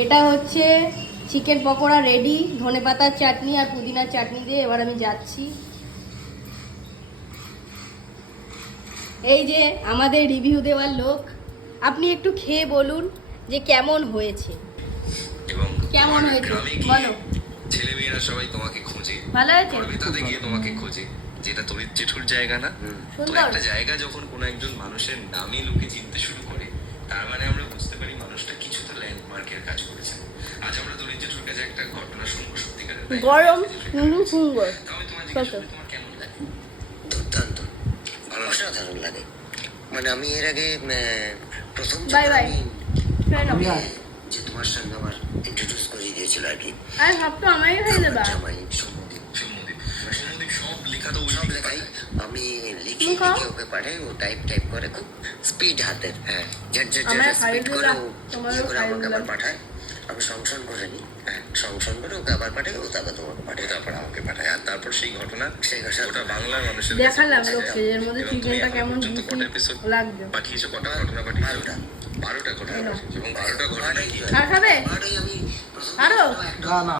এটা হচ্ছে chicken pakora ready, ধনেপাতার চাটনি আর পুদিনার চাটনি দিয়ে। এবার আমি যাচ্ছি। এই যে আমাদের রিভিউ দেওয়ার লোক, আপনি একটু খেয়ে বলুন যে কেমন হয়েছে। এবং কেমন হয়েছে গ্রামে গিয়ে বলো। ছেলেমেয়েরা সবাই তোমাকে খোঁজে, ভালো হয়েছে? গর্বিতাতে গিয়ে তোমাকে খোঁজে, যেটা তোর জেঠুর জায়গা না। তো সুন্দর। একটা জায়গা যখন কোনো একজন মানুষের নামে লোকে চিনতে শুরু করে, তার মানে আমরা বুঝতে পারি মানুষটা কিছু তো ল্যান্ডমার্কের কাজ করেছে। আজ আমরা তোর জেঠুর কাছে একটা ঘটনা শুনবো, সত্যিকারের তাই না? গরম সুন্দর। তো আমি তোমার জিজ্ঞেস করি, তোমার কেমন লাগে? দুর্দান্ত, ভালো লাগে? অসাধারণ লাগে। মানে আমি এর আগে প্রথম বাই বাই। যে তোমার সঙ্গে আমার ইন্ট্রোডিউস করে দিয়েছিল আর কি, আর ভাব তো আমারই হয়ে যাবে। জামাই সৌম্যদীপ, সৌম্যদীপ সব লেখা তো সব লেখাই আমি লিখে ওকে পাঠাই, ও টাইপ করে খুব স্পিড হাতের, হ্যাঁ আমরা স্পিড করে ও তোমারও ইয়ে করে ফাইল আমাকে আবার দিলাম। পাঠায়। আমি সংশোধন করে নিই, হ্যাঁ সংশোধন করে ওকে আবার পাঠাই, ও তারপর তোমাকে পাঠায়। তারপর আমাকে পাঠায়, আর তারপর সেই ঘটনা সেই ঘটনা গোটা বাংলার মানুষের দেখালাম লোককে এর মধ্যে এবং তুমি চিকেনটা এখনো কেমন পর্যন্ত কটা জুসি এপিসোড লাগবে। পাঠিয়েছো, কটা ঘটনা পাঠিয়েছো? 12টা। 12টা ঘটনা পাঠিয়েছো, এবং 12টা ঘটনা কি আর খাবে? বারোটাই আমি প্রথম আরো? একটা না না